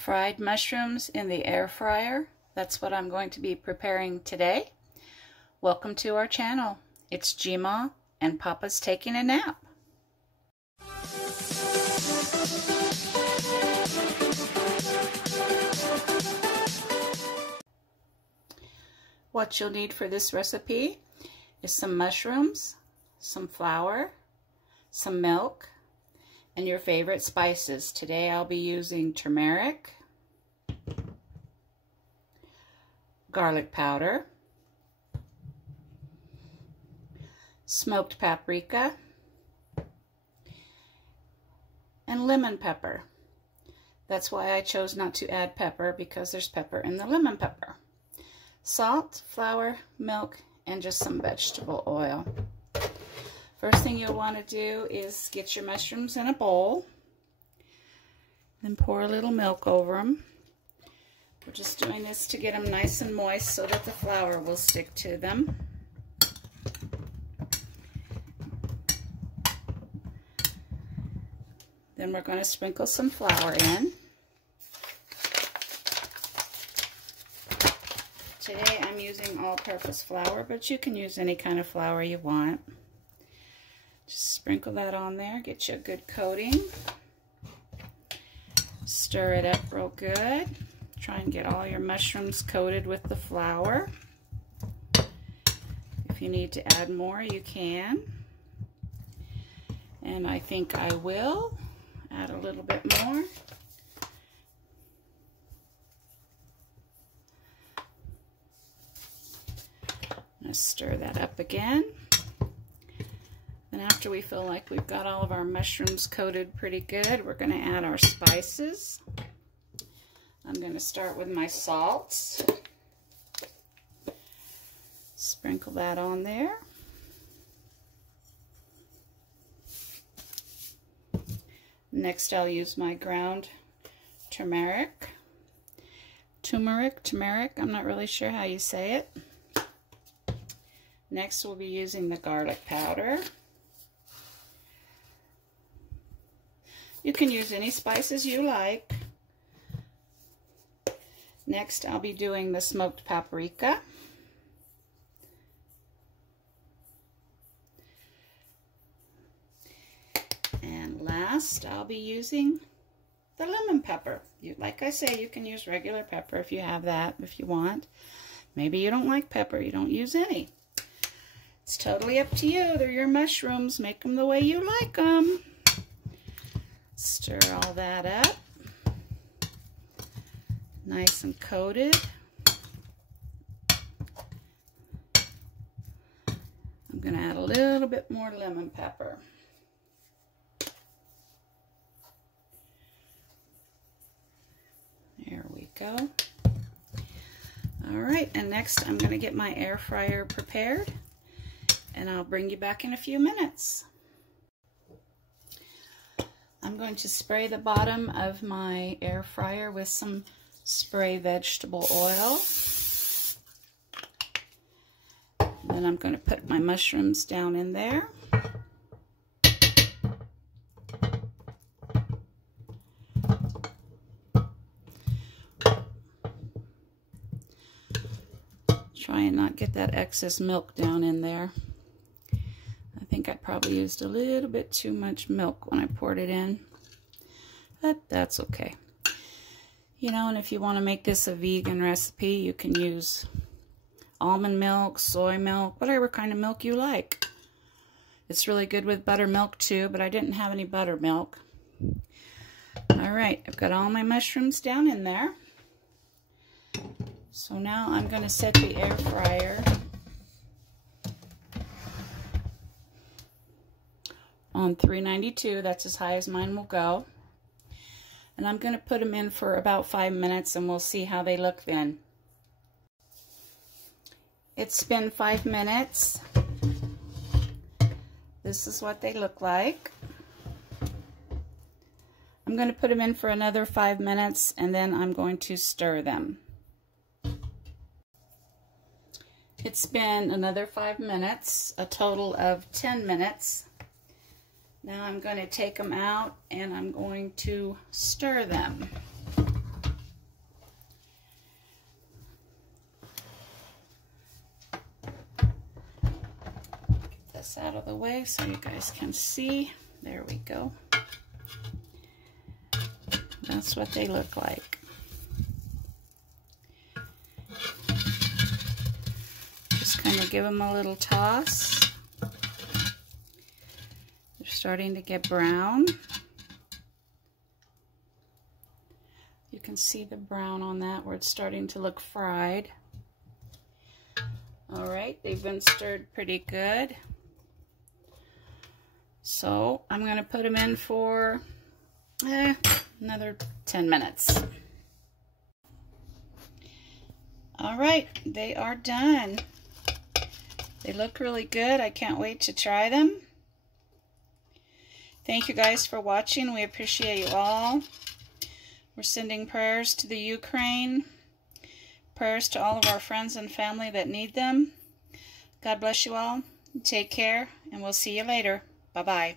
fried mushrooms in the air fryer. That's what I'm going to be preparing today. Welcome to our channel. It's Gma and Papa's taking a nap. What you'll need for this recipe is some mushrooms, some flour, some milk, and your favorite spices. Today I'll be using turmeric, garlic powder, smoked paprika, and lemon pepper. That's why I chose not to add pepper, because there's pepper in the lemon pepper. Salt, flour, milk, and just some vegetable oil. First thing you'll want to do is get your mushrooms in a bowl. Then pour a little milk over them. We're just doing this to get them nice and moist so that the flour will stick to them. Then we're going to sprinkle some flour in. Today I'm using all-purpose flour, but you can use any kind of flour you want. Just sprinkle that on there, get you a good coating. Stir it up real good. Try and get all your mushrooms coated with the flour. If you need to add more, you can. And I think I will add a little bit more. Stir that up again. Then after we feel like we've got all of our mushrooms coated pretty good, we're going to add our spices. I'm going to start with my salts. Sprinkle that on there. Next I'll use my ground turmeric. Turmeric, I'm not really sure how you say it. Next, we'll be using the garlic powder. You can use any spices you like. Next, I'll be doing the smoked paprika. And last, I'll be using the lemon pepper. Like I say, you can use regular pepper if you have that, if you want. Maybe you don't like pepper, you don't use any. It's totally up to you. They're your mushrooms. Make them the way you like them. Stir all that up. Nice and coated. I'm going to add a little bit more lemon pepper. There we go. All right, and next I'm going to get my air fryer prepared. And I'll bring you back in a few minutes. I'm going to spray the bottom of my air fryer with some spray vegetable oil. Then I'm going to put my mushrooms down in there. Try and not get that excess milk down in there. I think I probably used a little bit too much milk when I poured it in, but that's okay. You know, and if you want to make this a vegan recipe, you can use almond milk, soy milk, whatever kind of milk you like. It's really good with buttermilk too, but I didn't have any buttermilk. All right, I've got all my mushrooms down in there. So now I'm going to set the air fryer on 392. That's as high as mine will go. And I'm going to put them in for about 5 minutes and we'll see how they look then. It's been 5 minutes. This is what they look like. I'm going to put them in for another 5 minutes and then I'm going to stir them. It's been another 5 minutes, a total of 10 minutes. Now I'm going to take them out and I'm going to stir them. out of the way so you guys can see. There we go. That's what they look like. Just kind of give them a little toss. They're starting to get brown. You can see the brown on that where it's starting to look fried. All right, they've been stirred pretty good. So I'm going to put them in for another 10 minutes. All right, they are done. They look really good. I can't wait to try them. Thank you guys for watching. We appreciate you all. We're sending prayers to the Ukraine. Prayers to all of our friends and family that need them. God bless you all. Take care, and we'll see you later. Bye-bye.